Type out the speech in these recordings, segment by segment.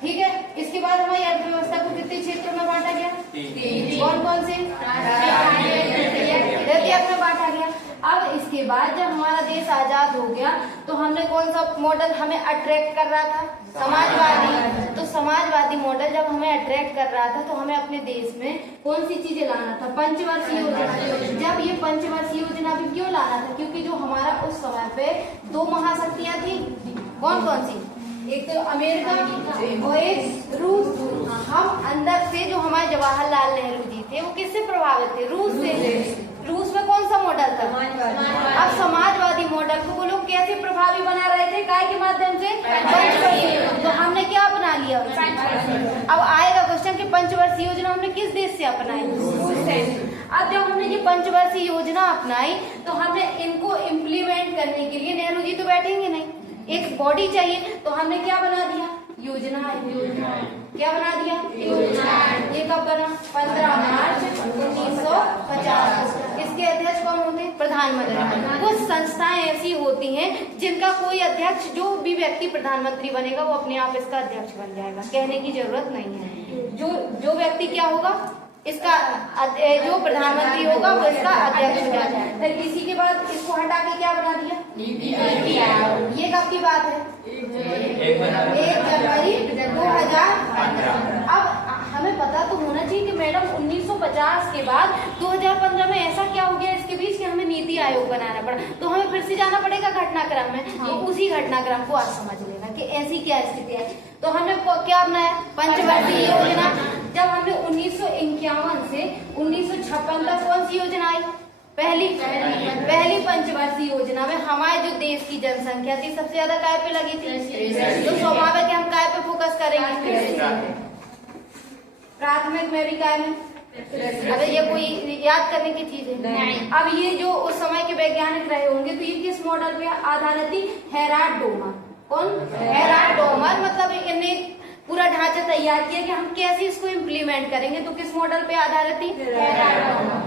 ठीक है। इसके बाद हमारी अर्थव्यवस्था को कितने क्षेत्रों में बांटा गया? कौन कौन से? द्वितीयक में बांटा गया। अब इसके बाद जब हमारा देश आजाद हो गया तो हमने कौन सा मॉडल हमें अट्रैक्ट कर रहा था? समाजवादी। तो समाजवादी मॉडल जब हमें अट्रैक्ट कर रहा था तो हमें अपने देश में कौन सी चीजें लाना था? पंचवर्षीय योजना। जब ये पंचवर्षीय योजना भी क्यों लाना था? क्योंकि जो हमारा उस समय पे दो महाशक्तियां थी, कौन कौन सी? एक तो अमेरिका और एक रूस। हम अंदर से जो हमारे जवाहरलाल नेहरू जी थे वो किससे प्रभावित थे? रूस से। रूस में कौन सा मॉडल था? अब समाजवादी मॉडल को वो लोग कैसे प्रभावी बना रहे थे? काय के माध्यम से? पंचवर्षीय। तो हमने क्या अपना लिया? अब आएगा क्वेश्चन कि पंचवर्षीय योजना हमने किस देश से अपनाई? अब जब हमने ये पंचवर्षीय योजना अपनाई तो हमने इनको इम्प्लीमेंट करने के लिए, नेहरू जी तो बैठेंगे नहीं, एक बॉडी चाहिए, तो हमने क्या बना दिया? योजना। क्या बना दिया? योजना। ये कब बना? 15 मार्च 1950। इसके अध्यक्ष कौन होते हैं? प्रधानमंत्री। कुछ संस्थाएं ऐसी होती हैं जिनका कोई अध्यक्ष, जो भी व्यक्ति प्रधानमंत्री बनेगा वो अपने आप इसका अध्यक्ष बन जाएगा, कहने की जरूरत नहीं है। जो व्यक्ति क्या होगा? इसका जो प्रधानमंत्री होगा वो इसका अध्यक्ष हो जाता है। फिर इसी के बाद इसको हटा के क्या बना दिया? नीति आयोग। ये कब की बात है? 1 जनवरी 2015। अब हमें पता तो होना चाहिए कि मैडम 1950 के बाद 2015 में ऐसा क्या हो गया इसके बीच कि हमें नीति आयोग बनाना पड़ा। तो हमें फिर से जाना पड़ेगा घटनाक्रम में। तो उसी घटनाक्रम को आज समझ लेना कि ऐसी क्या स्थिति है। तो हमने क्या बनाया? पंचवर्षीय योजना। जब हमने 1951 से 1956 तक कौन सी योजना आई? पहली पंचवर्षीय योजना में हमारे जो देश की जनसंख्या थी सबसे ज्यादा काय पे लगी थी? तो स्वाभाविक है हम काय पे फोकस करेंगे? प्राथमिक में भी काय में? अरे ये कोई याद करने की चीज है? अब ये जो उस समय के वैज्ञानिक रहे होंगे तो ये किस मॉडल पे आधारित थी? Harold Domar. कौन? Harold Domar. मतलब इन्हें पूरा ढांचा तैयार किया कि हम कैसे इसको इम्प्लीमेंट करेंगे। तो किस मॉडल पे आधारित थी?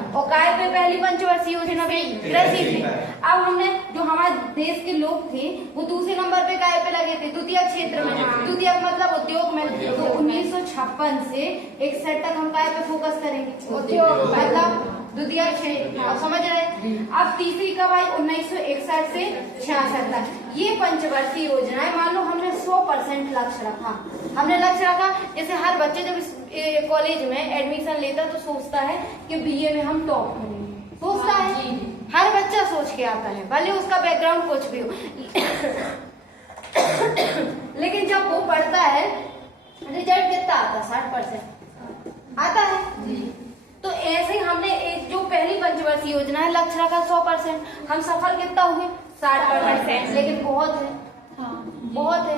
और काय पे पहली पंचवर्षीय योजना भी? कृषि थी। अब हमने जो हमारे देश के लोग थे वो दूसरे नंबर पे काय पे लगे थे? द्वितीय क्षेत्र में। द्वितीय मतलब उद्योग में। तो 1956 से 61 तक हम काय पे फोकस करेंगे? उद्योग मतलब द्वितीय क्षेत्र। अब समझ रहे? अब तीसरी कब आई? 1961 से 66 तक। ये पंचवर्षीय योजना है। मान लो हमने 100% लक्ष्य रखा। हमने लक्ष्य रखा, जैसे हर बच्चे जब कॉलेज में एडमिशन लेता तो सोचता है कि बीए में हम टॉप करेंगे, सोचता है, हर बच्चा सोच के आता है, भले उसका बैकग्राउंड कुछ भी हो। लेकिन जब वो पढ़ता है रिजल्ट कितना आता? 60% आता है। तो ऐसे ही हमने जो पहली पंचवर्षीय योजना है लक्ष्य रखा 100%, हम सफल कितना हुए? 60%। लेकिन बहुत है, बहुत है,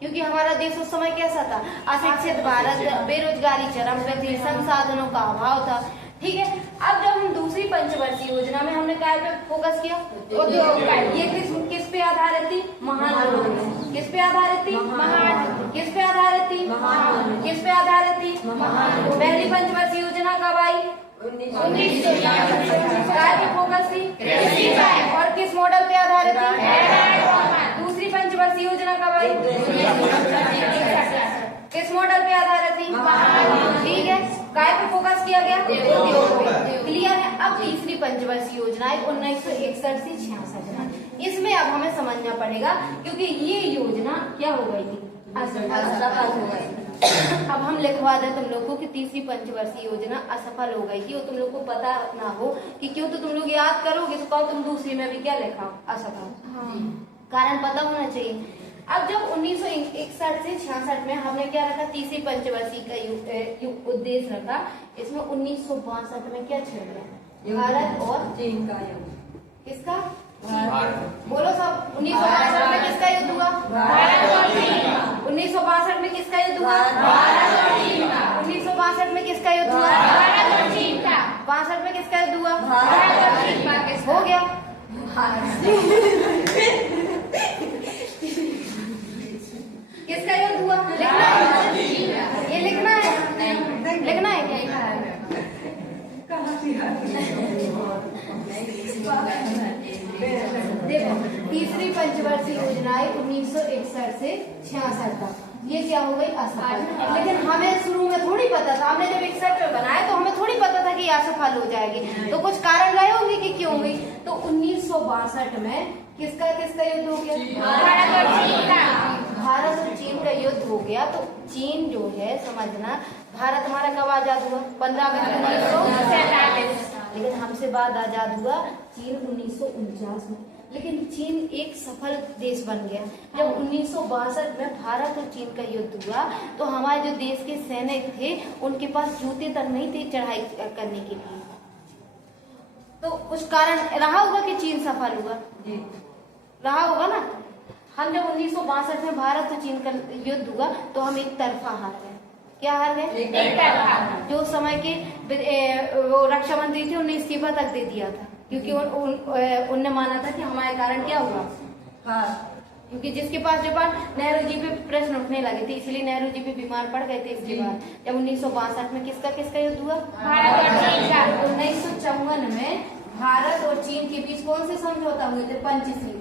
क्योंकि हमारा देश उस समय कैसा था? अशिक्षित भारत, बेरोजगारी चरम पे थी, संसाधनों का अभाव था। ठीक है। अब जब हम दूसरी पंचवर्षीय योजना में हमने काय पे फोकस किया? उद्योग। ये किस पे आधारित थी? महान लोग। किस पे आधारित थी? महान। किस पे आधारित थी? महान। किस पे आधारित थी? महान। पहली पंचवर्षीय योजना कब आई? 1960। काय पे फोकस थी? और किस मॉडल पे आधारित थी? दूसरी पंचवर्षीय योजना कब आई? किस मॉडल पे आधारित थी? ठीक है। काय पे फोकस किया गया? क्लियर है। अब तीसरी पंचवर्षीय योजना है 1961 से 66। इसमें अब हमें समझना पड़ेगा क्योंकि ये योजना क्या हो गई थी? असफल हो गई। अब हम लिखवा दें तुम लोग को कि तीसरी पंचवर्षीय योजना असफल हो गई थी और तुम लोग को पता ना हो कि क्यों, तो तुम लोग याद करोगे तो कहो तुम दूसरी में भी क्या लिखा? असफल। कारण पता होना चाहिए। अब जब 1961 से 66 में हमने क्या रखा? तीसरी पंचवर्षीय का उद्देश्य रखा। इसमें 1962 में क्या छिड़ गया? भारत और चीन का युद्ध। किसका? बोलो सब। 1962 में किसका युद्ध हुआ? भारत और चीन का। 1962 में किसका युद्ध हुआ? भारत और चीन का। 1962 में किसका युद्ध हुआ? भारत और चीन का। 62 में किसका युद्ध हुआ? भारत और चीन का। हो गया। किसका युद्ध हुआ? लिखना है, ये लिखना है, लिखना है क्या? देखो तीसरी पंचवर्षीय योजना है 1961 से 66 तक। ये क्या हो गई असफल। लेकिन हमें शुरू में थोड़ी पता था, हमने जब 61 में बनाया तो हमें थोड़ी पता था कि ये असफल हो जाएगी। तो कुछ कारण रहे होंगे कि क्यों हुई। तो 1962 में किसका युद्ध हो गया? भारत और चीन का युद्ध हो गया। तो चीन जो है समझना, भारत हमारा कब आजाद हुआ? 15 अगस्त 1947। लेकिन हमसे बाद आजाद हुआ चीन 1949 में। लेकिन चीन एक सफल देश बन गया। जब 1962 में भारत और चीन का युद्ध हुआ तो हमारे जो देश के सैनिक थे उनके पास जूते तक नहीं थे चढ़ाई करने के लिए। तो कुछ कारण रहा होगा कि चीन सफल हुआ, रहा होगा ना। हम जब 1962 में भारत और चीन का युद्ध हुआ तो हम एक तरफा हार गए। क्या हार गए? एक तरफा। जो समय के वो रक्षा मंत्री थे उन्हें इस्तीफा तक दे दिया था, क्योंकि उनने माना था कि हमारे कारण क्या हुआ? हाँ, क्योंकि जिसके पास नेहरू जी पे प्रश्न उठने लगे थे, इसलिए नेहरू जी पे बीमार पड़ गए थे। इसके बाद जब 1962 में किसका युद्ध हुआ? भारत और चीन का। 1954 में भारत और चीन के बीच कौन से समझौता हुए थे? पंचशील।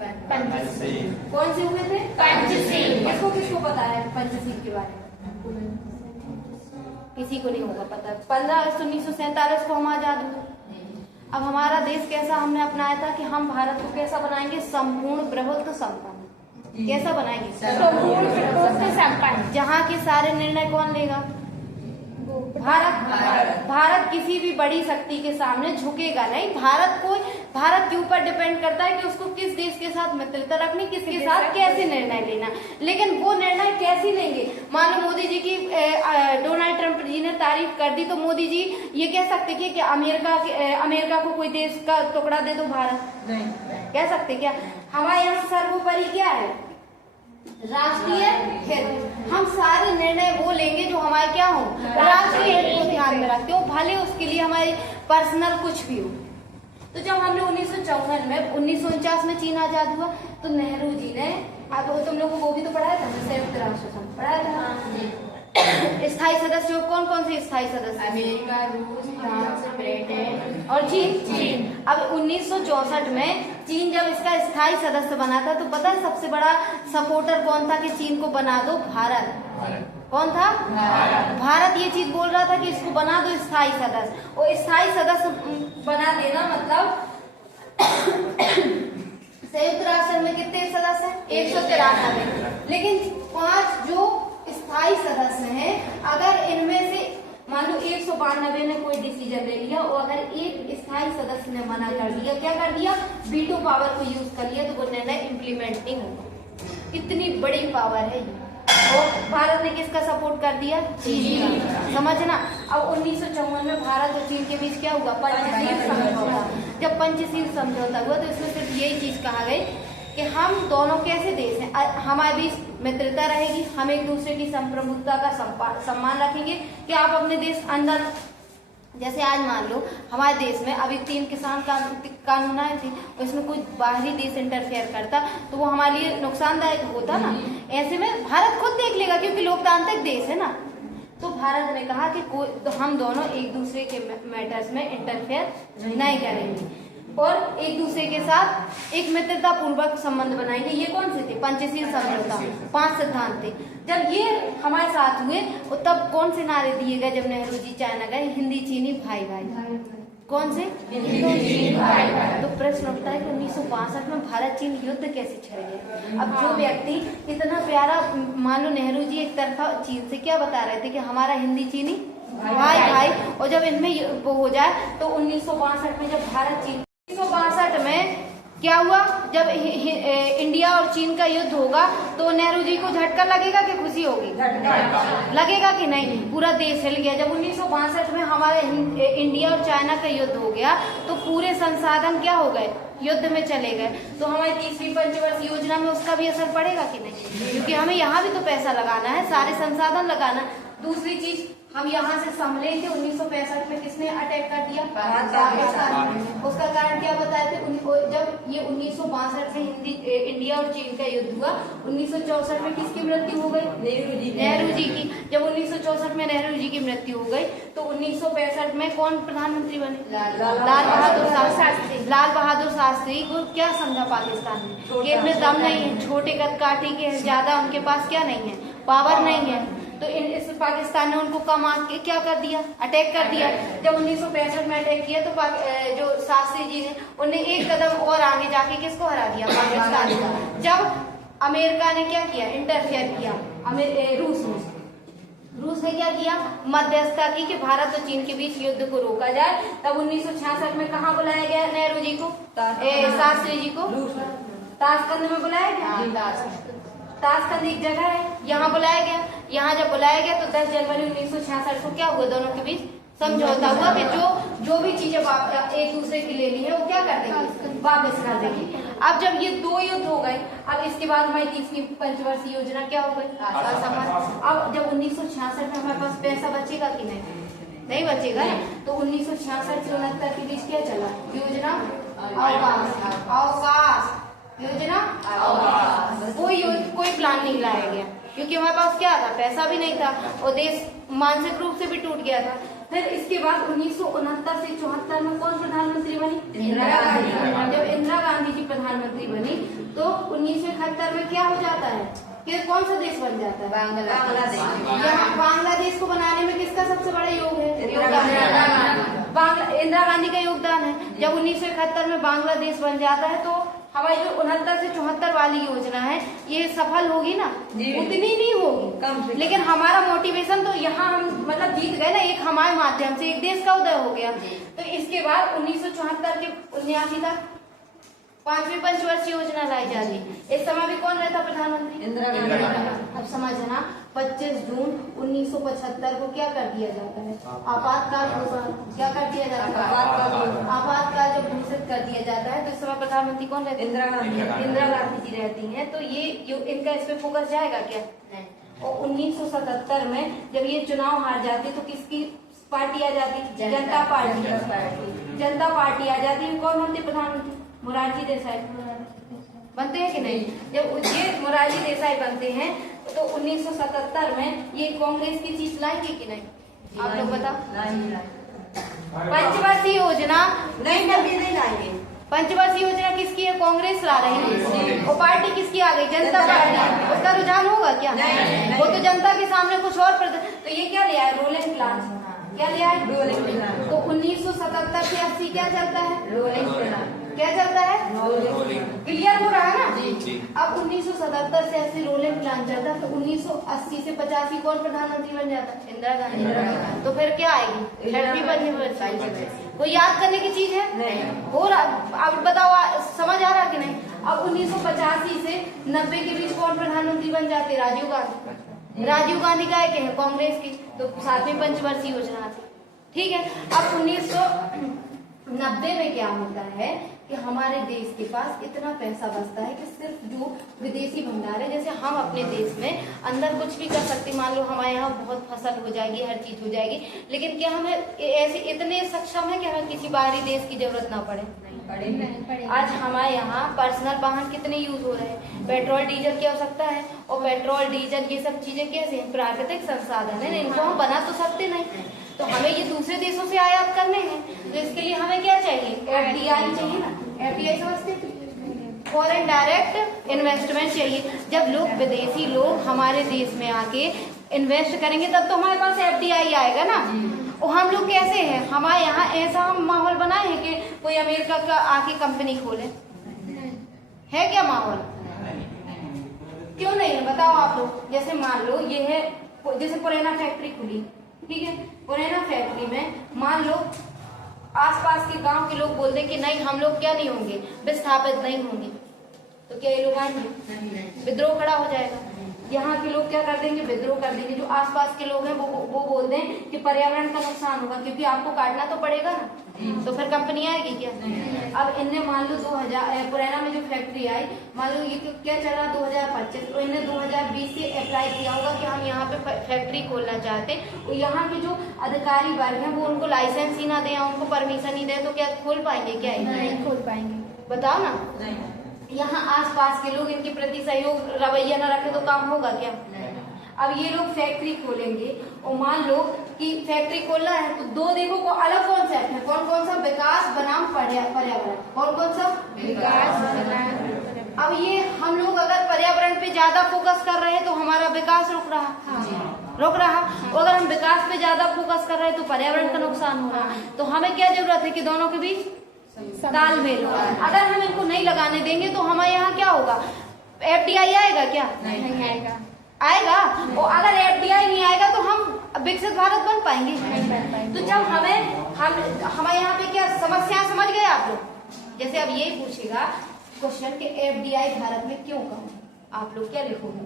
कौन से हुए थे? पंचशील। किसको पता है पंचशील के बारे में? किसी को नहीं होगा पता। 15 अगस्त 1947 को हम आजाद हुए। अब हमारा देश कैसा हमने अपनाया था कि हम भारत को कैसा बनाएंगे? संपूर्ण प्रभुत्व संपन्न। कैसा बनाएंगे? संपूर्ण प्रभुत्व संपन्न। जहाँ के सारे निर्णय कौन लेगा? भारत किसी भी बड़ी शक्ति के सामने झुकेगा नहीं। भारत के ऊपर डिपेंड करता है कि उसको किस देश के साथ मित्रता रखनी, किसके साथ कैसे निर्णय लेना। लेकिन वो निर्णय कैसे लेंगे? मान लो मोदी जी की डोनाल्ड ट्रंप जी ने तारीफ कर दी तो मोदी जी ये कह सकते कि अमेरिका को कोई देश का टुकड़ा दे दो भारत? नहीं कह सकते क्या? हमारे यहाँ सर्वोपरि क्या है? राष्ट्रीय हित। हम सारे निर्णय वो लेंगे जो हमारे क्या हो? राष्ट्रीय हित को ध्यान में रखते हो, भले उसके लिए हमारी पर्सनल कुछ भी हो। तो जब हमने 1949 में चीन आजाद हुआ तो नेहरू जी ने, अब तुम लोगों को वो भी तो पढ़ाया था, संयुक्त राष्ट्र संघ पढ़ाया था। स्थायी सदस्य कौन कौन से स्थायी सदस्य? अमेरिका, रूस, फ्रांस, ब्रिटेन और चीन। अब 1964 में चीन जब इसका स्थायी सदस्य बना था तो पता है सबसे बड़ा सपोर्टर कौन था कि चीन को बना दो? भारत। कौन था? भारत ये चीज बोल रहा था कि इसको बना दो स्थायी सदस्य। और स्थायी सदस्य बना देना मतलब संयुक्त राष्ट्र में कितने सदस्य हैं? 193। लेकिन 5 जो स्थायी सदस्य हैं, अगर इनमें से मान लो 192 ने कोई डिसीजन ले लिया और अगर एक स्थायी सदस्य ने मना कर दिया, क्या कर दिया? वीटो पावर को यूज कर लिया, तो वो निर्णय इम्प्लीमेंट नहीं होगा। कितनी बड़ी पावर है ये। और भारत ने किसका सपोर्ट कर दिया? चीन का। समझना। अब 1954 में भारत और चीन के बीच क्या हुआ? पंचशील समझौता। जब पंचशील समझौता हुआ तो इसमें सिर्फ यही चीज कहा गई कि हम दोनों कैसे देश हैं, हमारे बीच मित्रता रहेगी, हम एक दूसरे की संप्रभुता का सम्मान रखेंगे कि आप अपने देश अंदर, जैसे आज मान लो हमारे देश में अभी 3 किसान कानून आए थे, उसमें कोई बाहरी देश इंटरफेयर करता तो वो हमारे लिए नुकसानदायक होता ना। ऐसे में भारत खुद देख लेगा क्योंकि लोकतांत्रिक देश है ना। तो भारत ने कहा कि तो हम दोनों एक दूसरे के मैटर्स में इंटरफेयर नहीं करेंगे और एक दूसरे के साथ एक मित्रता पूर्वक संबंध बनाएंगे। ये कौन से थे? पंचशील समझौता। 5 सिद्धांत थे। जब ये हमारे साथ हुए और तब कौन से नारे दिए गए जब नेहरू जी चाइना गए? हिंदी चीनी भाई भाई। कौन से? हिंदी चीनी भाई भाई। तो प्रश्न उठता है कि 1962 में भारत चीन युद्ध कैसे छिड़ गया? अब जो व्यक्ति इतना प्यारा, मान लो नेहरू जी एक तरफा चीन से क्या बता रहे थे कि हमारा हिंदी चीनी भाई भाई, और जब इनमें वो हो जाए तो 1962 में जब भारत चीन 1962 में क्या हुआ? जब इंडिया और चीन का युद्ध होगा तो नेहरू जी को झटका लगेगा कि खुशी होगी? लगेगा कि नहीं? पूरा देश हिल गया। जब 1962 में हमारे इंडिया और चाइना का युद्ध हो गया तो पूरे संसाधन क्या हो गए? युद्ध में चले गए। तो हमारी 3वीं पंचवर्षीय योजना में उसका भी असर पड़ेगा कि नहीं? क्योंकि हमें यहाँ भी तो पैसा लगाना है, सारे संसाधन लगाना। दूसरी चीज, हम यहाँ से संभले थे 1965 में किसने अटैक कर दिया? पाकिस्तान। उसका कारण क्या बताए थे? जब ये 1962 में इंडिया और चीन का युद्ध हुआ, 1964 में किसकी मृत्यु हो गई? नेहरू जी की। जब 1964 में नेहरू जी की मृत्यु हो गई तो 1965 में कौन प्रधानमंत्री बने? लाल बहादुर शास्त्री। लाल बहादुर शास्त्री को क्या समझा पाकिस्तान ने? कि इनमें दम नहीं है, छोटे कद काठी के, ज्यादा उनके पास क्या नहीं है? पावर नहीं है। तो इस पाकिस्तान ने उनको क्या कर दिया, अटैक कर दिया। जब 1965 में अटैक किया तो जो शास्त्री जी ने उन्हें एक कदम और आगे जाके किसको हरा दिया, पाकिस्तान को। जब अमेरिका ने क्या किया, इंटरफेयर किया, रूस ने क्या किया, मध्यस्थता की कि भारत और चीन के बीच युद्ध को रोका जाए। तब 1966 में कहाँ बुलाया गया नेहरू जी को, शास्त्री जी को, ताशकंद में बुलाया गया। ताशकंद एक जगह है, यहाँ बुलाया गया। यहाँ जब बुलाया गया तो 10 जनवरी 1966 को क्या हुआ, दोनों के बीच समझौता हुआ कि जो भी चीजें एक दूसरे की ले ली है वो क्या कर देंगे, वापस कर देंगे। अब जब ये 2 युद्ध हो गए, अब इसके बाद हमारी तीसरी पंचवर्षीय योजना क्या हो गई, अब जब 1966 में हमारे पास पैसा बचेगा कि नहीं बचेगा ना, तो 1966 से 69 के बीच क्या चला, योजना अवकाश योजना, कोई प्लान नहीं लाया गया क्योंकि हमारे पास क्या था, पैसा भी नहीं था और देश मानसिक रूप से भी टूट गया था। फिर इसके बाद 1969 से 74 में कौन प्रधानमंत्री बनी, इंदिरा गांधी। जब इंदिरा गांधी जी प्रधानमंत्री बनी तो 1971 में क्या हो जाता है कि कौन सा देश बन जाता है, बांग्लादेश। यहाँ बांग्लादेश को बनाने में किसका सबसे बड़ा योगदान है, इंदिरा गांधी का योगदान है। जब 1971 में बांग्लादेश बन जाता है तो हमारी जो 69 से 74 वाली योजना है ये सफल होगी ना, उतनी नहीं होगी, लेकिन हमारा मोटिवेशन तो यहाँ हम मतलब जीत गए ना, एक हमारे माध्यम से एक देश का उदय हो गया। तो इसके बाद 1974 के 79 तक 5वीं पंचवर्षीय योजना लाई जा रही। इस समय भी कौन रहता प्रधानमंत्री, इंदिरा गांधी। अब समझना 25 जून 1975 को क्या कर दिया जाता है, आपातकाल क्या कर दिया जाता है, आपातकाल जब घोषित कर दिया जाता है तो इस समय प्रधानमंत्री कौन रहती है, इंदिरा गांधी जी रहती हैं। तो ये इनका इस पे फोकस जाएगा क्या, और 1977 में जब ये चुनाव हार जाती तो किसकी पार्टी आ जाती, जनता पार्टी आ जाती। कौन बनते प्रधानमंत्री, मोरारजी देसाई बनते हैं कि नहीं। जब ये मोरारजी देसाई बनते हैं तो 1977 में ये कांग्रेस की चीज लाएंगे कि नहीं, आप लोग बताओ। पंचवर्षीय योजना नहीं लाएंगे। पंचवर्षीय योजना किसकी है, कांग्रेस ला रही है, और पार्टी किसकी आ गई, जनता पार्टी। उसका रुझान होगा क्या, वो तो जनता के सामने कुछ और तो ये क्या लिया है, रोलिंग प्लान। क्या लिया है, रोलिंग प्लान। तो 1977 से 80 क्या चलता है, रोलिंग प्लान। क्या चलता है, क्लियर हो रहा है ना। अब 1977 से 80 रोलिंग प्लान चलता है, तो 1980 से 85 कौन प्रधानमंत्री बन जाता है, इंदिरा गांधी। तो फिर क्या आएगी, 6वीं पंचवर्षीय। कोई याद करने की चीज है, नहीं हो रहा। अब बताओ समझ आ रहा कि नहीं। अब 1985 से 90 के बीच कौन प्रधानमंत्री बन जाते, राजीव गांधी। राजीव गांधी का है कि कांग्रेस की, तो 7वीं पंचवर्षीय योजना थी, ठीक है। अब 1990 में क्या होता है कि हमारे देश के पास इतना पैसा बचता है कि सिर्फ जो विदेशी भंडार है, जैसे हम अपने देश में अंदर कुछ भी कर सकते, मान लो हमारे यहाँ बहुत फसल हो जाएगी, हर चीज हो जाएगी, लेकिन क्या हमें ऐसे इतने सक्षम है कि हमें किसी बाहरी देश की जरूरत ना पड़े। आज हमारे यहाँ पर्सनल वाहन कितने यूज हो रहे हैं, पेट्रोल डीजल की आवश्यकता है, और पेट्रोल डीजल ये सब चीजें कैसे हैं, प्राकृतिक संसाधन है, इनको हम बना तो सकते नहीं, तो हमें ये दूसरे देशों से आयात करने हैं। तो इसके लिए हमें क्या चाहिए, FDI चाहिए ना, FDI समझते हैं, फॉरेन डायरेक्ट इन्वेस्टमेंट चाहिए। जब लोग विदेशी लोग हमारे देश में आके इन्वेस्ट करेंगे तब तो हमारे पास FDI आएगा ना। और हम लोग कैसे हैं, हमारे यहाँ ऐसा हम माहौल बनाए हैं कि कोई अमेरिका का आके कंपनी खोले, है क्या माहौल, क्यों नहीं है बताओ आप लोग। जैसे मान लो ये है, जैसे पुराना फैक्ट्री खुली, ठीक है, पुराना फैक्ट्री में मान लो आसपास के गांव के लोग बोलते कि नहीं हम लोग क्या नहीं होंगे, विस्थापित नहीं होंगे, तो क्या ये लोग आएंगे, विद्रोह खड़ा हो जाएगा। यहाँ के लोग क्या कर देंगे, विद्रोह कर देंगे। जो आसपास के लोग हैं वो बोल दें कि पर्यावरण का नुकसान होगा, क्योंकि आपको काटना तो पड़ेगा ना, तो फिर कंपनी आएगी क्या। अब इनने मान लो 2000 पुराना में जो फैक्ट्री आई, मान लो ये क्या चला 2025, तो इन्हें 2020 से अप्लाई किया होगा कि हम यहाँ पे फैक्ट्री खोलना चाहते हैं, और यहाँ के जो अधिकारी वर्ग हैं वो उनको लाइसेंस ही ना दें, उनको परमिशन ही दें, तो क्या खोल पाएंगे, क्या नहीं खोल पाएंगे, बताओ ना। यहाँ आसपास के लोग इनके प्रति सहयोग रवैया न रखे तो काम होगा क्या। अब ये लोग फैक्ट्री खोलेंगे, और मान लो कि फैक्ट्री खोलना है तो दो देखो को अलग कॉन्सेप्ट है, कौन कौन सा, विकास बनाम पर्यावरण, कौन कौन सा, विकास बनाम अब ये हम लोग अगर पर्यावरण पे ज्यादा फोकस कर रहे हैं तो हमारा विकास रुक रहा। और अगर हम विकास पे ज्यादा फोकस कर रहे हैं तो पर्यावरण का नुकसान हो रहा। तो हमें क्या जरूरत है कि दोनों के बीच तालमेल हो। अगर हम इनको नहीं लगाने देंगे तो हमारे यहाँ क्या होगा, FDI आएगा क्या? नहीं आएगा। और अगर FDI नहीं आएगा तो हम विकसित भारत बन पाएंगे? तो जब हमारे यहाँ पे क्या समस्या समझ गए आप लोग? जैसे अब ये पूछेगा क्वेश्चन के FDI भारत में क्यों कम, आप लोग क्या लिखोगे?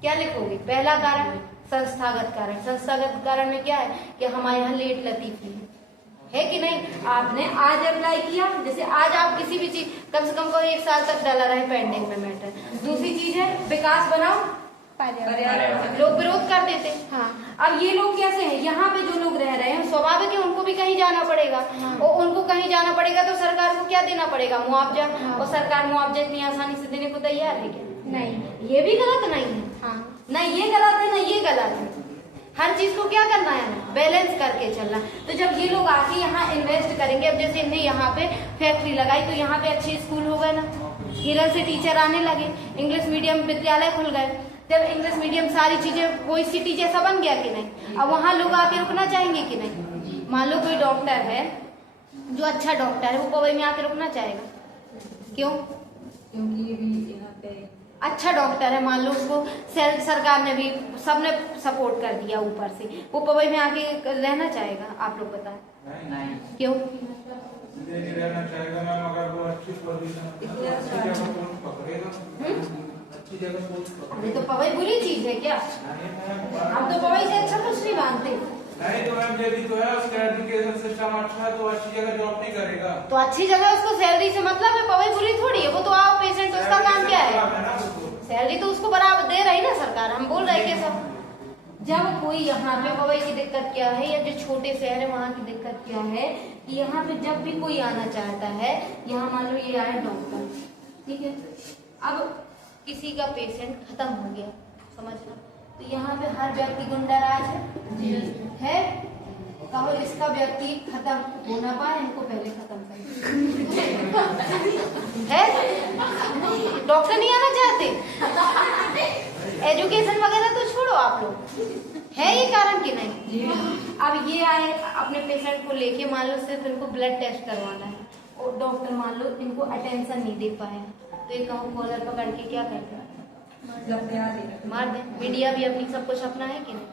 क्या लिखोगे? पहला कारण संस्थागत कारण। संस्थागत कारण में क्या है कि हमारे यहाँ लेट लतीफी है कि नहीं? आपने आज अप्लाई किया, जैसे आज आप किसी भी चीज कम से कम को 1 साल तक डाला रहे पेंडिंग में मैटर। दूसरी चीज है विकास बनाओ, लोग विरोध कर देते। अब ये लोग कैसे हैं, यहाँ पे जो लोग रह रहे हैं स्वाभाविक है उनको भी कहीं जाना पड़ेगा। और उनको कहीं जाना पड़ेगा तो सरकार को क्या देना पड़ेगा? मुआवजा। और सरकार मुआवजा इतनी आसानी से देने को तैयार है क्या? नहीं। ये भी गलत नहीं है, ना ये गलत है ना ये गलत है। हर चीज को क्या करना है, बैलेंस करके चलना। तो जब ये लोग आके यहाँ इन्वेस्ट करेंगे, अब जैसे इन्हें यहाँ पे फैक्ट्री लगाई तो यहाँ पे अच्छे स्कूल हो गए ना, केरल से टीचर आने लगे, इंग्लिश मीडियम विद्यालय खुल गए। जब इंग्लिश मीडियम सारी चीजें कोई सिटी जैसा बन गया कि नहीं? अब वहाँ लोग आके रुकना चाहेंगे कि नहीं? मान लो कोई डॉक्टर है जो अच्छा डॉक्टर है, वो पवई में आके रुकना चाहेगा? क्यों? क्योंकि भी यहाँ पे अच्छा डॉक्टर है, मान लो उसको सरकार ने भी सबने सपोर्ट कर दिया ऊपर से, वो पवई में आके रहना चाहेगा? आप लोग बताएं। नहीं। क्यों? रहना चाहेगा मैम, अगर वो अच्छी पोजीशन अरे तो पवई बुरी चीज है क्या? हम तो पवई से अच्छा कुछ नहीं मानते। नहीं तो मैम यदि तो है उसका एजुकेशन सिस्टम अच्छा है तो अच्छी जगह जॉब नहीं करेगा। तो अच्छी जगह उसको सैलरी से मतलब है, पवई बुरी थोड़ी है। वो तो आओ पेशेंट, उसका काम क्या है? सैलरी तो उसको बराबर दे रही ना सरकार। हम बोल रहे कि सब जब कोई यहाँ पे पवई की दिक्कत क्या है, या जो छोटे शहर है वहाँ की दिक्कत क्या है कि यहाँ पे जब भी कोई आना चाहता है, यहाँ मान लो ये आए डॉक्टर, ठीक है, अब किसी का पेशेंट खत्म हो गया, समझ लो, तो यहाँ पे हर व्यक्ति गुंडाराज है। कहो इसका व्यक्ति खत्म हो ना पाए, इनको पहले खत्म है। डॉक्टर नहीं आना चाहते, एजुकेशन वगैरह तो छोड़ो आप लोग, है ये कारण कि नहीं? अब ये आए अपने पेशेंट को लेके, मान लो सिर्फ इनको ब्लड टेस्ट करवाना है और डॉक्टर मान लो इनको अटेंशन नहीं दे पाए, तो ये कहो कॉलर पकड़ के क्या करते हैं? मार दे। मीडिया भी अपनी सब कुछ अपना है कि नहीं?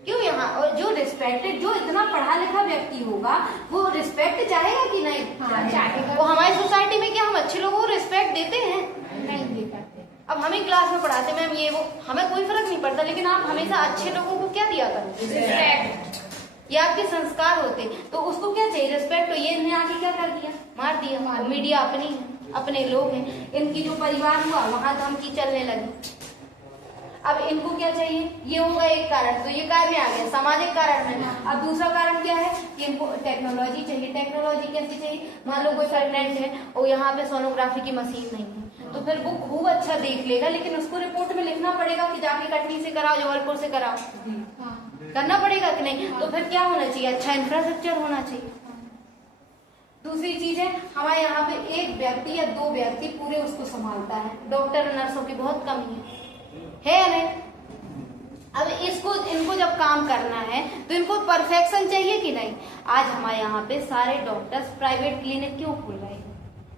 क्यों यहाँ? और जो रिस्पेक्टेड, जो इतना पढ़ा लिखा व्यक्ति होगा वो रिस्पेक्ट चाहेगा कि नहीं? चाहेगा। वो हमारी सोसाइटी में क्या हम अच्छे लोगों को रिस्पेक्ट देते हैं? नहीं देते। अब हमें क्लास में पढ़ाते मैम ये वो, हमें कोई फर्क नहीं पड़ता, लेकिन आप हमेशा अच्छे लोगों को क्या दिया करो? रिस्पेक्ट। ये आपके संस्कार होते, तो उसको क्या चाहिए? रिस्पेक्ट। तो ये इन्हें आके क्या कर दिया? मार दिया। मीडिया अपनी है, अपने लोग हैं, इनकी जो परिवार हुआ वहां धमकी चलने लगी। अब इनको क्या चाहिए? ये होगा एक कारण, तो ये कारण में आ गया सामाजिक कारण में। अब दूसरा कारण क्या है कि इनको टेक्नोलॉजी चाहिए। टेक्नोलॉजी कैसी चाहिए? मान लो कोई प्रेग्नेंट है और यहाँ पे सोनोग्राफी की मशीन नहीं है, तो फिर वो खूब अच्छा देख लेगा, लेकिन उसको रिपोर्ट में लिखना पड़ेगा कि जाके कटनी से कराओ, जबलपुर से कराओ, करना पड़ेगा कि नहीं? तो फिर क्या होना चाहिए? अच्छा इंफ्रास्ट्रक्चर होना चाहिए। दूसरी चीज है, हमारे यहाँ पे एक व्यक्ति या 2 व्यक्ति पूरे उसको संभालता है। डॉक्टर और नर्सों की बहुत कमी है या नहीं? अब इनको जब काम करना है तो इनको परफेक्शन चाहिए कि नहीं? आज हमारे यहाँ पे सारे डॉक्टर्स प्राइवेट क्लिनिक क्यों खोल रहे हैं?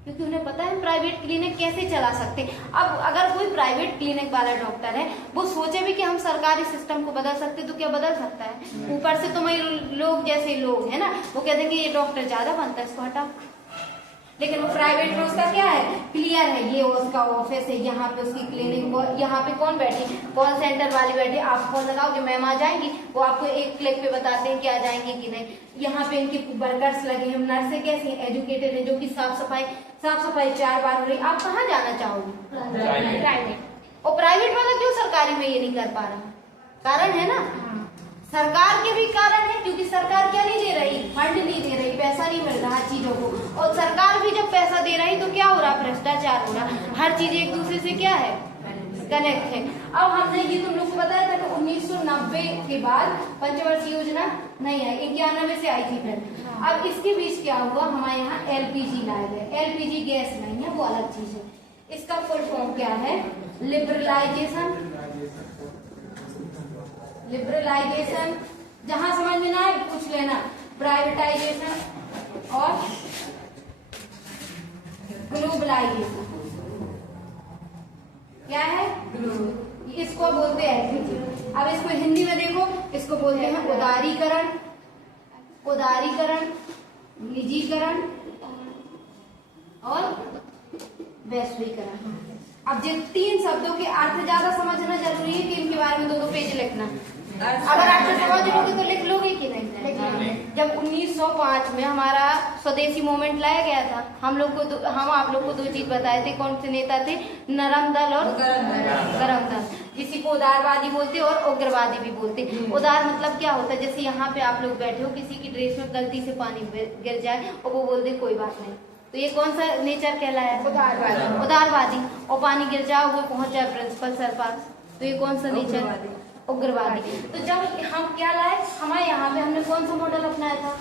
क्योंकि उन्हें पता है प्राइवेट क्लिनिक कैसे चला सकते। अब अगर कोई प्राइवेट क्लिनिक वाला डॉक्टर है, वो सोचे भी कि हम सरकारी सिस्टम को बदल सकते, तो क्या बदल सकता है? ऊपर से तो लोग जैसे लोग है ना, वो कहते हैं कि ये डॉक्टर ज्यादा बनता है, इसको हटाओ। लेकिन वो प्राइवेट में उसका क्या है? क्लियर है, ये उसका ऑफिस है, यहाँ पे उसकी क्लिनिक, यहाँ पे कौन बैठी? कॉल सेंटर वाली बैठी। आप फोन लगाओगे मैम आ जाएंगी, वो आपको एक क्लिक पे बताते हैं कि आ जाएंगे कि नहीं। यहाँ पे इनके वर्कर्स लगे हैं, नर्सें कैसी हैं? एजुकेटेड है, जो कि साफ सफाई 4 बार हो रही। आप कहाँ जाना चाहोगे? प्राइवेट। और प्राइवेट वाला क्यों सरकारी में ये नहीं कर पा रहा? कारण है ना, सरकार के भी कारण है, क्योंकि सरकार क्या नहीं दे रही? फंड नहीं दे रही, पैसा नहीं मिल रहा चीजों को। और सरकार भी जब पैसा दे रही तो क्या हो रहा? भ्रष्टाचार हो रहा। हर चीज एक दूसरे से क्या है? कनेक्ट है। अब हमने ये तुम लोग को बताया था कि 1990 के बाद पंचवर्षीय योजना नहीं आई, 91 से आई थी फिर। अब इसके बीच क्या हुआ, हमारे यहाँ एलपीजी लाया गया। एलपीजी गैस नहीं है, वो अलग चीज है। इसका फुल फॉर्म क्या है, लिबरलाइजेशन। लिबरलाइजेशन, जहां समझ में ना आए पूछ लेना। प्राइवेटाइजेशन और ग्लोबलाइजेशन। क्या है, इसको बोलते हैं एलपीजी। अब इसको हिंदी में देखो, इसको बोलते हैं उदारीकरण, उदारीकरण, निजीकरण और वैश्वीकरण। अब ये 3 शब्दों के अर्थ ज्यादा समझना जरूरी है कि इनके बारे में 2-2 पेज लिखना। अगर अर्थ समझ लोगे तो लिख लोगे कि नहीं? जब 1905 में हमारा स्वदेशी मूवमेंट लाया गया था, हम आप लोग को 2 चीज बताए थे। कौन से नेता थे, नरम दल और गरम दल। किसी को उदारवादी बोलते और उग्रवादी भी बोलते। उदार मतलब क्या होता है, जैसे यहाँ पे आप लोग बैठे हो, किसी की ड्रेस में गलती से पानी गिर जाए और वो बोलते कोई बात नहीं, तो ये कौन सा नेचर कहलाया, उदारवादी। उदारवादी। और पानी गिर जाओ, वो पहुंच जाए प्रिंसिपल सर पास, तो ये कौन सा नेचर, उग्रवादी। तो जब हम क्या लाए, हमारे यहाँ पे हमने कौन सा मॉडल अपनाया था,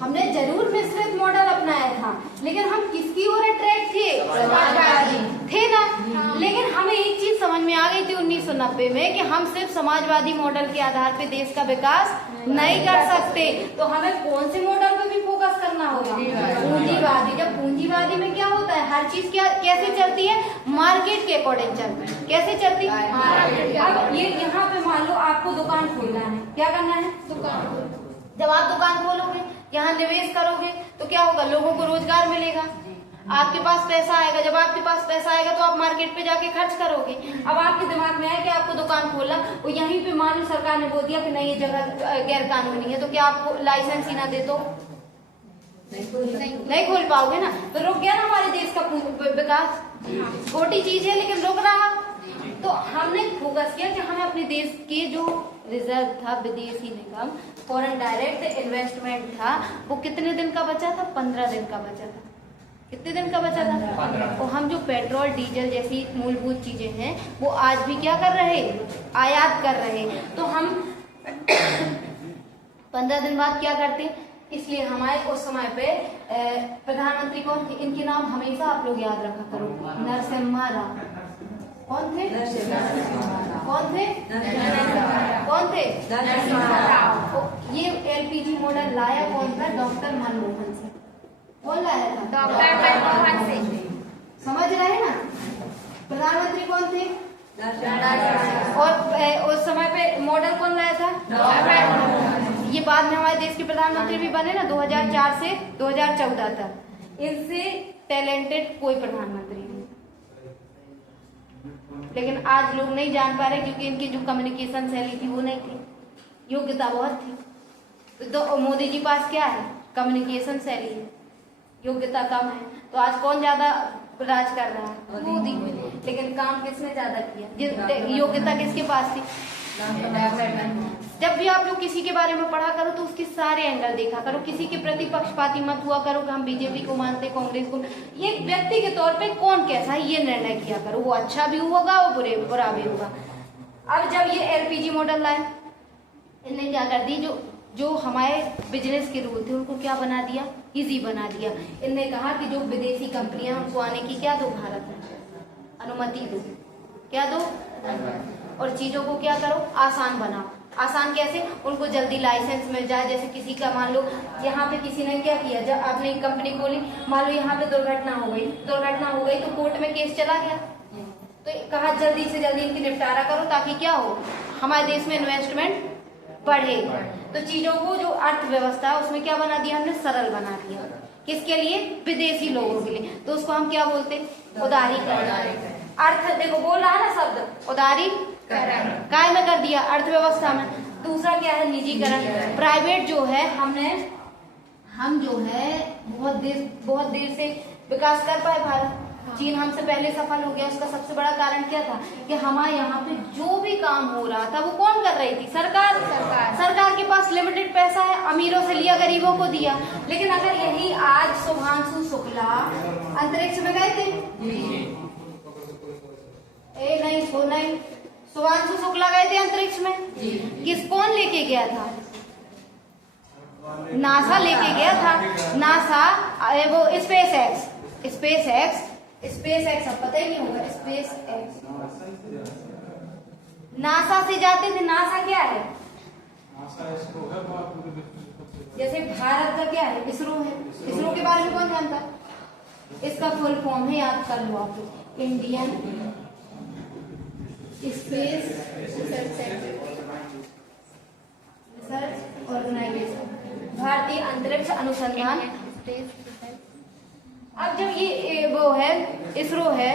हमने जरूर मिश्रित मॉडल अपनाया था, लेकिन हम किसकी ओर अट्रैक्ट थे, समाजवादी थे ना। लेकिन हमें एक चीज समझ में आ गई थी 1990 में कि हम सिर्फ समाजवादी मॉडल के आधार पे देश का विकास नहीं कर सकते, तो हमें कौन से मॉडल पे भी फोकस करना होगा, पूंजीवादी। जब पूंजीवादी में क्या होता है, हर चीज क्या कैसे चलती है, मार्केट के अकॉर्डिंग चलती है। कैसे चलती है, अब ये यहाँ पे मान लो आपको दुकान खोलना है, क्या करना है, दुकान। जब आप दुकान खोलोगे, यहाँ निवेश करोगे, तो क्या होगा, लोगों को रोजगार मिलेगा, आपके पास पैसा आएगा। जब आपके पास पैसा आएगा तो आप मार्केट पे जाके खर्च करोगे। अब आपके दिमाग में आया कि आपको दुकान खोलना, और यहीं पे मान लो सरकार ने बोल दिया कि नहीं ये जगह गैर कानूनी है, तो क्या आपको लाइसेंस ही ना दे तो नहीं खोल पाओगे ना, तो रुक गया ना हमारे देश का विकास। छोटी चीज है लेकिन रुक रहा। तो हमने फोकस किया कि हमें अपने देश के जो रिजर्व था, विदेशी निगम, फॉरेन डायरेक्ट इन्वेस्टमेंट था, वो कितने दिन का बचा था, 15 दिन का बचा था। कितने दिन का बचा था, तो हम जो पेट्रोल डीजल जैसी मूलभूत चीजें हैं वो आज भी क्या कर रहे, आयात कर रहे। तो हम 15 दिन बाद क्या करते, इसलिए हमारे उस समय पे प्रधानमंत्री कौन थे, इनके नाम हमेशा आप लोग याद रखा करो, नरसिम्हा राव। कौन थे, कौन थे, कौन थे, नरसिम्हा राव। ये एलपीजी मॉडल लाया कौन था, डॉक्टर मनमोहन सिंह। कौन लाया था, डॉक्टर मनमोहन सिंह। समझ रहे ना, प्रधानमंत्री कौन थे, और उस समय पे मॉडल कौन लाया था, डॉक्टर। ये बाद में हमारे देश के प्रधानमंत्री भी बने ना, 2004 से 2014 तक। इनसे टैलेंटेड कोई प्रधानमंत्री नहीं, लेकिन आज लोग नहीं जान पा रहे क्योंकि इनकी जो कम्युनिकेशन शैली थी वो नहीं थी, योग्यता बहुत थी। तो मोदी जी पास क्या है, कम्युनिकेशन शैली है, योग्यता कम है। तो आज कौन ज्यादा राज कर रहा है, मोदी। लेकिन काम किसने ज्यादा किया, योग्यता किसके पास थी। जब भी आप लोग किसी के बारे में पढ़ा करो तो उसके सारे एंगल देखा करो, किसी के प्रति पक्षपाती मत हुआ करो कि हम बीजेपी को मानते, कांग्रेस को। ये व्यक्ति के तौर पे कौन कैसा है ये निर्णय किया करो, वो अच्छा भी होगा और बुरा भी होगा। अब जब ये एलपीजी मॉडल लाए, इनने क्या कर दी, जो हमारे बिजनेस के रूल थे उनको क्या बना दिया, इजी बना दिया। इनने कहा कि जो विदेशी कंपनियां उनको आने की क्या दो, भारत में अनुमति दो, क्या दो, और चीजों को क्या करो, आसान बनाओ। आसान कैसे, उनको जल्दी लाइसेंस मिल जाए। जैसे किसी का मान लो यहाँ पे किसी ने क्या किया, जब आपने कंपनी खोली, मान लो यहाँ पे दुर्घटना हो गई तो कोर्ट में केस चला गया, तो कहा जल्दी से जल्दी इनकी निपटारा करो ताकि क्या हो, हमारे देश में इन्वेस्टमेंट बढ़े। तो चीजों को जो अर्थव्यवस्था है उसमें क्या बना दिया हमने, सरल बना दिया। किसके लिए, विदेशी लोगों के लिए। तो उसको हम क्या बोलते, उदारीकरण। अर्थ देखो बोल रहा है ना शब्द, उदारीकरण काय में कर दिया, अर्थव्यवस्था में। दूसरा क्या है, निजीकरण। प्राइवेट जो है हम जो है बहुत देर से विकास कर पाए भारत। चीन हमसे पहले सफल हो गया। उसका सबसे बड़ा कारण क्या था कि हमारे यहाँ पे जो भी काम हो रहा था वो कौन कर रही थी, सरकार के पास लिमिटेड पैसा है, अमीरों से लिया गरीबों को दिया। लेकिन अगर यही आज शुभांशु शुक्ला अंतरिक्ष में गए थे, तो नहीं। शुभांशु शुक्ला गए थे अंतरिक्ष में? किस कौन लेके गया था? नासा लेके गया था। नासा वो स्पेस एक्स अब पता ही नहीं होगा। स्पेस एक्स नासा से जाते थे। नासा क्या है? जैसे भारत का क्या है? इसरो है। इसरो के बारे में कौन जानता? इसका फुल फॉर्म है, याद कर लो आप लोग, इंडियन स्पेस रिसर्च ऑर्गेनाइजेशन, भारतीय अंतरिक्ष अनुसंधान। अब जब ये वो है इसरो है,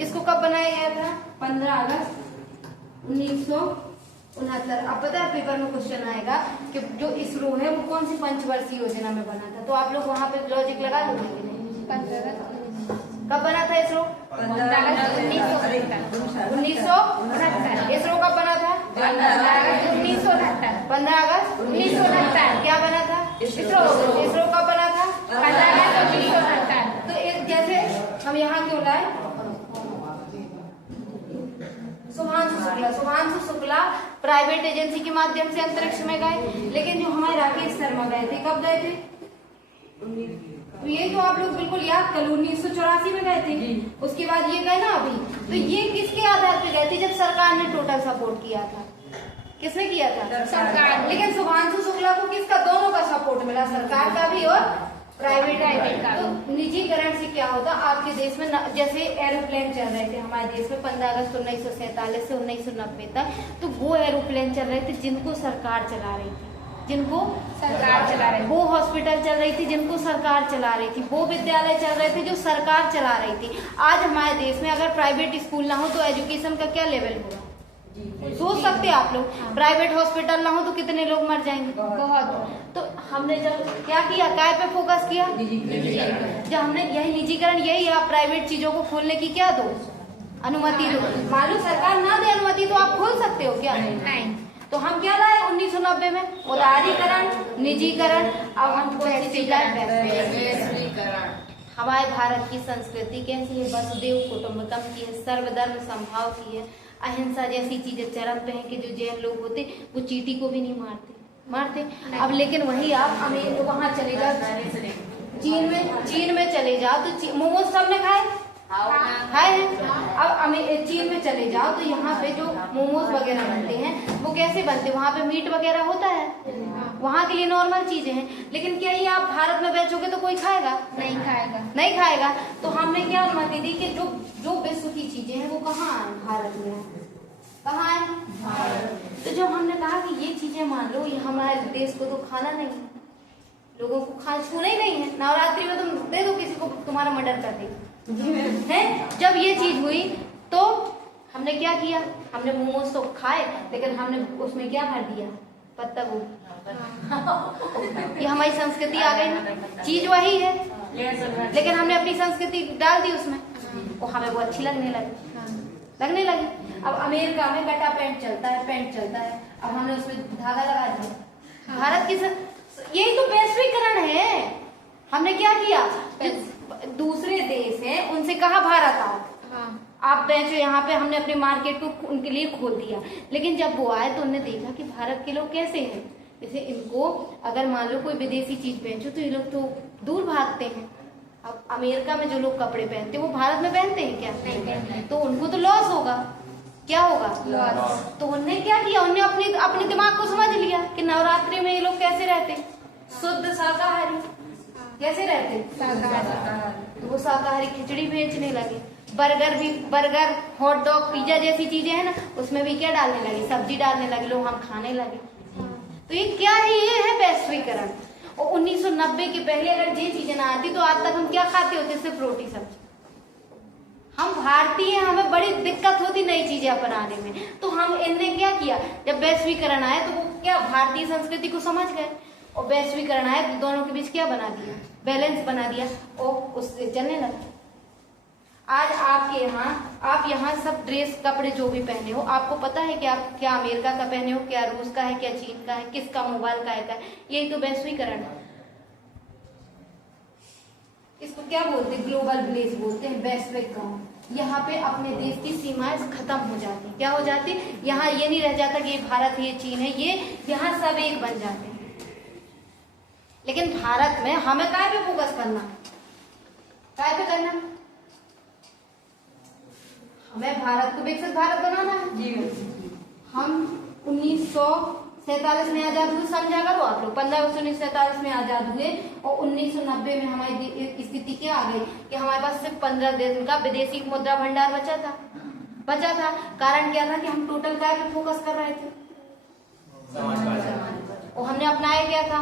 इसको कब बनाया गया था? 15 अगस्त 1969। अब पता है पेपर में क्वेश्चन आएगा कि जो इसरो है वो कौन सी पंचवर्षीय योजना में बना था, तो आप लोग वहां पे लॉजिक लगा लोगे कि नहीं? कब बना था इसरो? 15 अगस्त 1969। इसरो कब बना था? 15 अगस्त 1969। क्या बना था? इसरो कब बना था? 15 अगस्त 1969। तो जैसे हम यहाँ क्यों लाए? शुभांशु शुक्ला प्राइवेट एजेंसी के माध्यम से अंतरिक्ष में गए, लेकिन जो हमारे राकेश शर्मा गए थे, कब गए थे? तो ये तो आप लोग बिल्कुल याद कर लो, 1984 में गए थे। उसके बाद ये गए ना अभी, तो ये किसके आधार पे गए थे? जब सरकार ने टोटल सपोर्ट किया था। किसने किया था? सरकार। लेकिन शुभांशु शुक्ला को किसका? दोनों का सपोर्ट मिला, सरकार का भी और प्राइवेट का। तो निजीकरण से क्या होता? आपके देश में जैसे एरोप्लेन चल रहे थे हमारे देश में 15 अगस्त 1947 से 1990 तक, तो वो एरोप्लेन चल रहे थे जिनको सरकार चला रही थी, वो हॉस्पिटल चल रही थी जिनको सरकार चला रही थी, वो विद्यालय चल रहे थे जो सरकार चला रही थी। आज हमारे देश में अगर प्राइवेट स्कूल ना हो तो एजुकेशन का क्या लेवल होगा? सोच सकते हैं आप लोग, प्राइवेट हॉस्पिटल ना हो तो कितने लोग मर जाएंगे? बहुत। तो हमने जब क्या किया, काय पे फोकस किया? जब हमने यही निजीकरण, यही आप प्राइवेट चीजों को खोलने की क्या दो? अनुमति दो। मालूम सरकार ना दे अनुमति तो आप खोल सकते हो क्या? नहीं। तो हम क्या लाए 1990 में? उदारीकरण, निजीकरण। अब हम कौन सी चीज लाए? वैश्वीकरण। हमारे भारत की संस्कृति कैसी है? वसुदेव कुटुंबकम की है, सर्वधर्म समभाव की है, अहिंसा जैसी चीजें चरम पे हैं कि जो जैन लोग होते वो चींटी को भी नहीं मारते। अब लेकिन वही आप वहां चले जाओ, चीन में चले जाओ तो मोमोज सबने खाए हैं। अब चीन में चले जाओ तो यहाँ पे जो मोमोज वगैरह बनते हैं वो कैसे बनते हैं? वहाँ पे मीट वगैरह होता है, वहाँ के लिए नॉर्मल चीजें हैं। लेकिन क्या ये आप भारत में बेचोगे तो कोई खाएगा? नहीं खाएगा। तो हमने क्या अनुमति दी कि जो विश्व की चीजें हैं वो कहाँ है? भारत में है। कहाँ है? तो जब हमने कहा कि ये चीजें मान लो ये हमारे देश को तो खाना नहीं है, लोगों को छूना ही नहीं है, नवरात्रि में तुम दे दो किसी को, तुम्हारा मर्डर कर देगा है। जब ये चीज हुई तो हमने क्या किया? हमने मोमोज तो खाए, लेकिन हमने उसमें क्या भर दिया? पत्ता गोभी। ये हमारी संस्कृति आ गई ना, चीज वही है लेकिन हमने अपनी संस्कृति डाल दी उसमें, वो हमें वो अच्छी लगने लगी। अब अमेरिका में गटा पैंट चलता है, अब हमने उसमें धागा लगा दिया। भारत की यही तो वैश्वीकरण है। हमने क्या किया? दूसरे देश हैं उनसे कहा भारत आओ, आप बेचो यहाँ पे। हमने अपने मार्केट को उनके लिए खोल दिया। लेकिन जब वो आए तो उन्होंने देखा कि भारत के लोग कैसे हैं। जैसे इनको अगर मान लो कोई विदेशी चीज बेचो तो ये लोग तो दूर भागते हैं। अब अमेरिका में जो लोग कपड़े पहनते हैं वो भारत में पहनते हैं क्या? नहीं पहनते। तो उनको तो लॉस होगा। क्या होगा? लॉस। तो उन्होंने क्या किया? उन्होंने अपने दिमाग को समझ लिया कि नवरात्रि में ये लोग कैसे रहते, शुद्ध शाकाहारी। कैसे रहते? शाकाहारी। तो वो शाकाहारी खिचड़ी बेचने लगे। बर्गर, हॉट डॉग, पिज्जा जैसी चीजें हैं ना, उसमें भी क्या डालने लगे? सब्जी डालने लगे, लोग हम खाने लगे। तो ये क्या है? ये है वैश्वीकरण। और 1990 के पहले अगर ये चीजें ना आती तो आज तक हम क्या खाते होते? सिर्फ रोटी सब्जी। हम भारतीय, हमें बड़ी दिक्कत होती नई चीजें अपनाने में। तो हम इनने क्या किया? जब वैश्वीकरण आया तो वो क्या भारतीय संस्कृति को समझ गए, और वैश्वीकरण आया तो दोनों के बीच क्या बना दिया? बैलेंस बना दिया और उससे चलने लगा। आज आप यहाँ सब ड्रेस कपड़े जो भी पहने हो, आपको पता है कि आप क्या अमेरिका का पहने हो, क्या रूस का है, क्या चीन का है, किसका मोबाइल का है। यही तो वैश्वीकरण है। इसको क्या बोलते हैं? ग्लोबल विलेज बोलते हैं, वैश्विक गांव। यहाँ पे अपने देश की सीमाएं खत्म हो जाती। क्या हो जाती? यहाँ ये नहीं रह जाता कि ये भारत ये चीन है, ये यहाँ सब एक बन जाते हैं। लेकिन भारत में हमें काय पे फोकस करना, काय पे करना? हमें भारत को विकसित भारत बनाना है। हम 1947 में आजाद हुए, समझा करो आप लोग। 15 अगस्त 1947 में आजाद हुए और 1990 में हमारी स्थिति क्या आ गई कि हमारे पास सिर्फ 15 दिन का विदेशी मुद्रा भंडार बचा था। कारण क्या था कि हम टोटल काय पे फोकस कर रहे थे, और हमने अपनाया क्या था?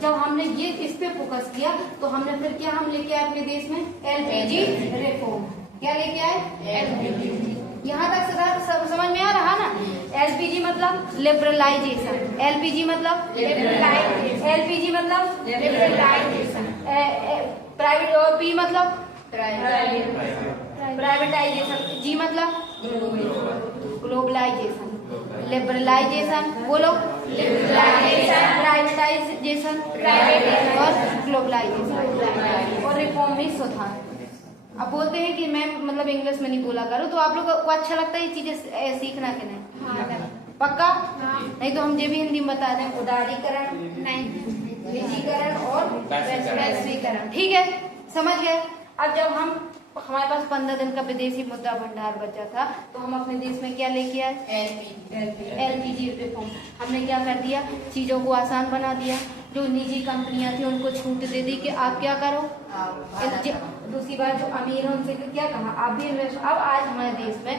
जब हमने ये इस पे फोकस किया तो हमने फिर क्या हम लेके आए अपने देश में? LPG reform. क्या लेके आए? एलपीजी। यहाँ तक सब समझ में आ रहा ना? एलपीजी मतलब लिबरलाइजेशन, एलपीजी मतलब लिबरलाइजेशन, एलपीजी मतलब लिबरलाइजेशन, प्राइवेट, और पी मतलब प्राइवेटाइजेशन, जी मतलब ग्लोबलाइजेशन, लिबरलाइजेशन, बोलो लिबरलाइजेशन, प्राइवेटाइजेशन और ग्लोबलाइजेशन, और रिफॉर्म में सुधार। अब बोलते हैं कि मैं मतलब इंग्लिश में नहीं बोला करूँ, तो आप लोगों को अच्छा लगता है ये चीजें सीखना कि नहीं? हाँ, पक्का? नहीं तो हम ये भी हिंदी में बता दें, उदारीकरण, नहीं निजीकरण और वैश्वीकरण। ठीक है, समझ गए? अब जब हमारे पास 15 दिन का विदेशी मुद्रा भंडार बचा था तो हम अपने देश में क्या लेके आए? LPG reform. हमने क्या कर दिया? चीजों को आसान बना दिया। जो निजी कंपनियां थी उनको छूट दे दी कि आप क्या करो। दूसरी बात, जो अमीर है उनसे क्या कहा? आप भी इन्वेस्ट। अब आज हमारे देश में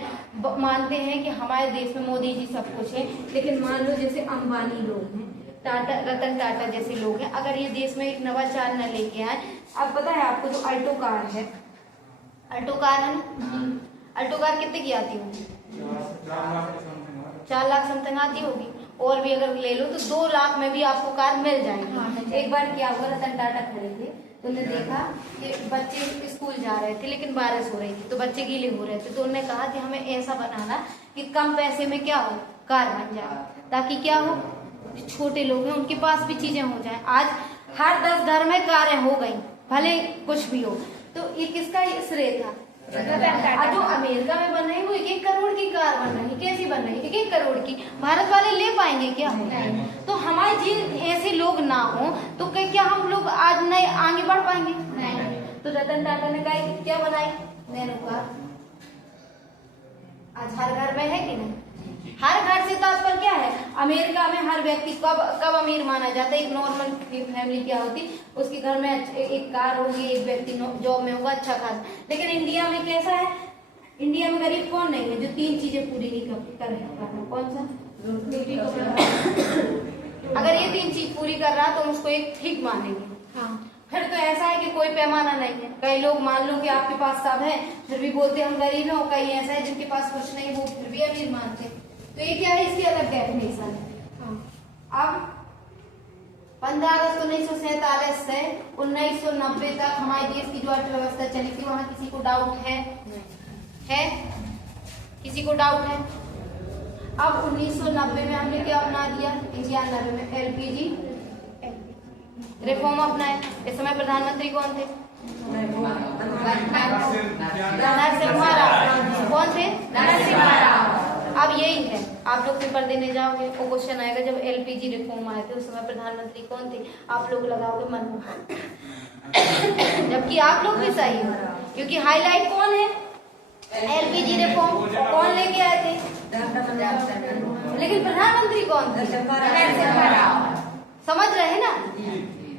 मानते हैं कि हमारे देश में मोदी जी सब कुछ है, लेकिन मान लो जैसे अंबानी लोग हैं, टाटा, रतन टाटा जैसे लोग हैं, अगर ये देश में एक नवाचार न लेके आए। अब पता है आपको, जो अल्टो कार है, अल्टो कार है ना, अल्टो कार कितने की आती होगी? 4 लाख समथिंग आती होगी, और भी अगर ले लो तो 2 लाख में भी आपको कार मिल जाएगी। एक बार क्या हुआ, रतन टाटा खड़े थे, तो उन्होंने देखा कि बच्चे स्कूल जा रहे थे लेकिन बारिश हो रही थी, तो बच्चे गीले हो रहे थे, तो उन्होंने कहा कि हमें ऐसा बनाना कि कम पैसे में क्या हो, कार बन जाए, ताकि क्या हो, छोटे लोग हैं उनके पास भी चीजें हो जाए। आज हर 10 घर में कारें हो गई, भले कुछ भी हो। तो ये किसका श्रेय था? जो अमेरिका में बन रही है वो 1-1 करोड़ की कार बन रही है। कैसी बन रही है? 1-1 करोड़ की। भारत वाले ले पाएंगे क्या? तो हमारे जी ऐसे लोग ना हो तो क्या हम लोग आज नए आगे बढ़ पाएंगे? नहीं। तो रतन टाटा ने कहा क्या बनाई? Nano car. आज हर घर में है कि नहीं? हर घर से तात्पर्य क्या है? अमेरिका में हर व्यक्ति कब अमीर माना जाता है? एक नॉर्मल फैमिली क्या होती, उसके घर में एक कार होगी, एक व्यक्ति जॉब में होगा अच्छा खासा। लेकिन इंडिया में कैसा है? इंडिया में गरीब कौन नहीं है जो 3 चीजें पूरी नहीं कर रहा? कौन सा? अगर ये 3 चीज पूरी कर रहा तो उसको एक ठीक मानेंगे। हाँ, फिर तो ऐसा है कि कोई पैमाना नहीं है। कई लोग मान लो कि आपके पास सब है फिर भी बोलते हम गरीब हैं, और कई ऐसा है जिनके पास कुछ नहीं वो फिर भी अमीर मानते। तो ये क्या है? इसकी अलग डेफिनेशन है। अब 15 अगस्त 1947 से 1990 तक हमारे देश की जो अर्थव्यवस्था चली थी, वहाँ किसी को डाउट है? किसी को डाउट है? अब 1990 में हमने क्या अपना दिया? 91 में एलपीजी रिफॉर्म अपनाए। इस समय प्रधानमंत्री कौन थे? नरसिम्हा राव। कौन थे? नरसिम्हा राव। अब यही है, आप लोग पेपर देने जाओगे वो क्वेश्चन आएगा, जब एलपीजी रिफॉर्म आए थे उस समय प्रधानमंत्री कौन थे? आप लोग लगाओगे मनमोहन, जबकि आप लोग भी सही हो, क्योंकि हाईलाइट कौन है? एलपीजी रिफॉर्म कौन लेके आए थे? लेकिन प्रधानमंत्री कौन थे? नरसिम्हा राव। समझ रहे ना?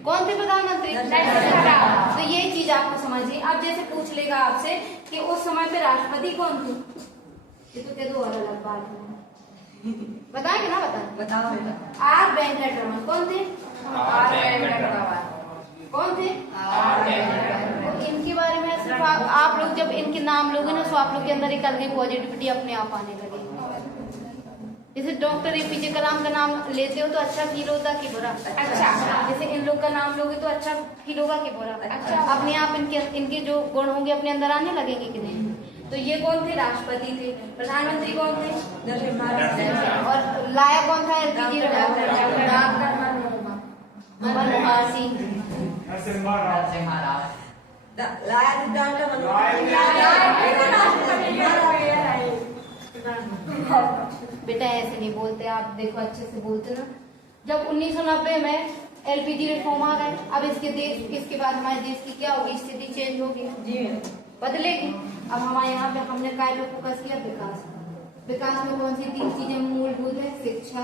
कौन थे प्रधानमंत्री? नरसिम्हा राव। तो ये चीज आपको समझिए। अब जैसे पूछ लेगा आपसे कि उस समय पे राष्ट्रपति कौन थे, ये तो दे दो अलग बात है, बताएंगे ना? बताओ। आर वेंकटरमन। कौन थे? आर वेंकटरमन। कौन थे? तो इनके बारे में सिर्फ आप लोग जब इनके नाम लोगे ना तो आप लोग के अंदर एक अलग पॉजिटिविटी अपने आप आने लगेगी। जैसे डॉक्टर एपीजे कलाम का नाम लेते हो तो अच्छा फील होता कि बुरा? अच्छा। जैसे इन लोग का नाम लोगे तो अच्छा फील होगा कि बुरा? अच्छा। अपने आप इनके जो गुण होंगे अपने अंदर आने लगेंगे कि नहीं? तो ये कौन थे? राष्ट्रपति थे। प्रधानमंत्री कौन थे? और लाया कौन था? एलपीजी मनमोहन सिंह। बेटा ऐसे नहीं बोलते, आप देखो अच्छे से बोलते ना। जब 1990 में एलपीजी रिफॉर्म आ गए, अब इसके बाद हमारे देश की क्या होगी, स्थिति चेंज होगी जी, बदलेगी। अब हमारे यहाँ पे हमने काय पे फोकस किया, विकास। विकास में कौन सी 3 चीजें मूलभूत है, शिक्षा,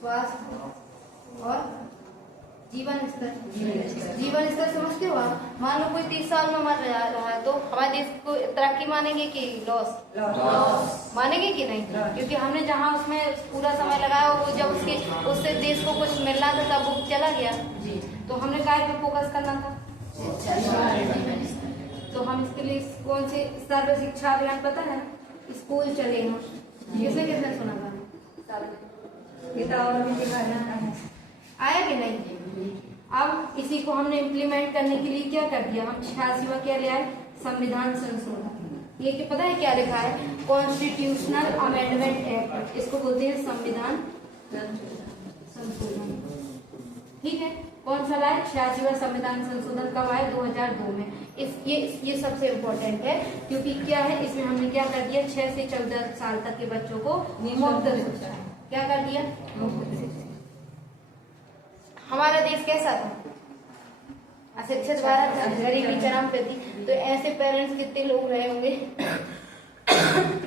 स्वास्थ्य और जीवन स्तर। जीवन स्तर समझते हो आप? मान लो कोई 30 साल में मर रहा है तो हमारे देश को तरक्की मानेंगे कि लॉस? मानेंगे कि नहीं? क्योंकि हमने जहाँ उसमें पूरा समय लगाया, वो जब उससे देश को कुछ मिलना था तब वो चला गया। तो हमने काय पे फोकस करना था, तो हम इसके लिए कौन से सर्व शिक्षा अभियान, पता है, स्कूल चलेगा। किसने किसने सुना था? आया कि नहीं? अब इसी को हमने इम्प्लीमेंट करने के लिए क्या कर दिया, हम 86वां क्या ले आए, संविधान संशोधन। ये कि पता है क्या लिखा है, कॉन्स्टिट्यूशनल अमेंडमेंट एक्ट, इसको बोलते हैं संविधान संशोधन। ठीक है, कौन सा लाए, 86वां संविधान संशोधन कब आया, 2002 में। ये सबसे इम्पोर्टेंट है, क्योंकि क्या है, इसमें हमने क्या कर दिया, 6 से 14 साल तक के बच्चों को मुफ्त शिक्षा, क्या कर दिया, मुफ्त शिक्षा। हमारा देश कैसा था, अशिक्षित भारत था, गरीबी चरम पे थी। तो ऐसे पेरेंट्स कितने लोग रहे होंगे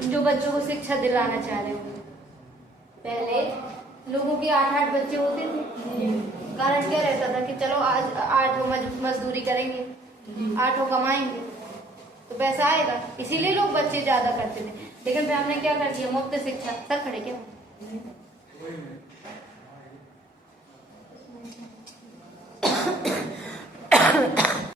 जो बच्चों को शिक्षा दिलाना चाह रहे होंगे। पहले लोगों के 8-8 बच्चे होते थे, कारण क्या रहता था कि चलो आज 8 मजदूरी करेंगे, 8 कमाएंगे तो पैसा आएगा, इसीलिए लोग बच्चे ज्यादा करते थे। लेकिन फिर हमने क्या कर दिया, मुफ्त शिक्षा। सर खड़े क्या